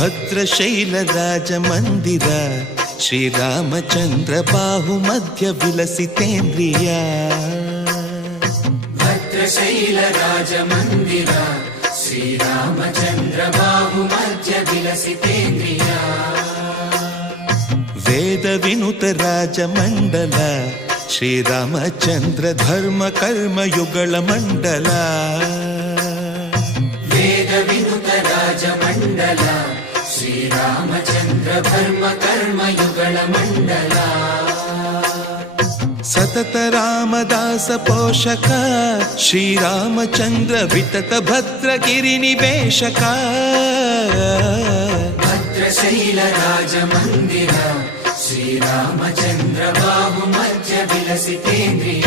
ಭದ್ರಶೈಲ ರಾಜ ಮಂದಿರ ಶ್ರೀರಾಮಚಂದ್ರ ಬಾಹು ಮಧ್ಯ ವಿಲಸಿತೇಂದ್ರಿಯ. ಭದ್ರಶೈಲ ರಾಜ ಮಂದಿರ ಶ್ರೀರಾಮಚಂದ್ರ ಬಾಹು ಮಧ್ಯ ವಿಲಸಿತೇಂದ್ರಿಯ. ವೇದ ವಿನುತ ರಾಜ ಮಂಡಲ ಶ್ರೀರಾಮಚಂದ್ರ ಧರ್ಮ ಕರ್ಮ ಯುಗಳ ಮಂಡಲ. ವೇದ ವಿನುತ ರಾಜ ಮಂಡಲ ಶ್ರೀರಾಮಚಂದ್ರ ಧರ್ಮ ಕರ್ಮ ಯುಗಳ ಮಂಡಲ. ಸತತ ರಾಮದಾಸ ಪೋಷಕ ಶ್ರೀರಾಮಚಂದ್ರ ವಿತತ ಭದ್ರಗಿರಿ ನಿವೇಶಕ. ಭದ್ರಶೈಲ ರಾಜ ಮಂದಿರ ಶ್ರೀರಾಮಚಂದ್ರ ಬಾಹು ಮಧ್ಯ ವಿಲಸಿತೇಂದ್ರಿಯ.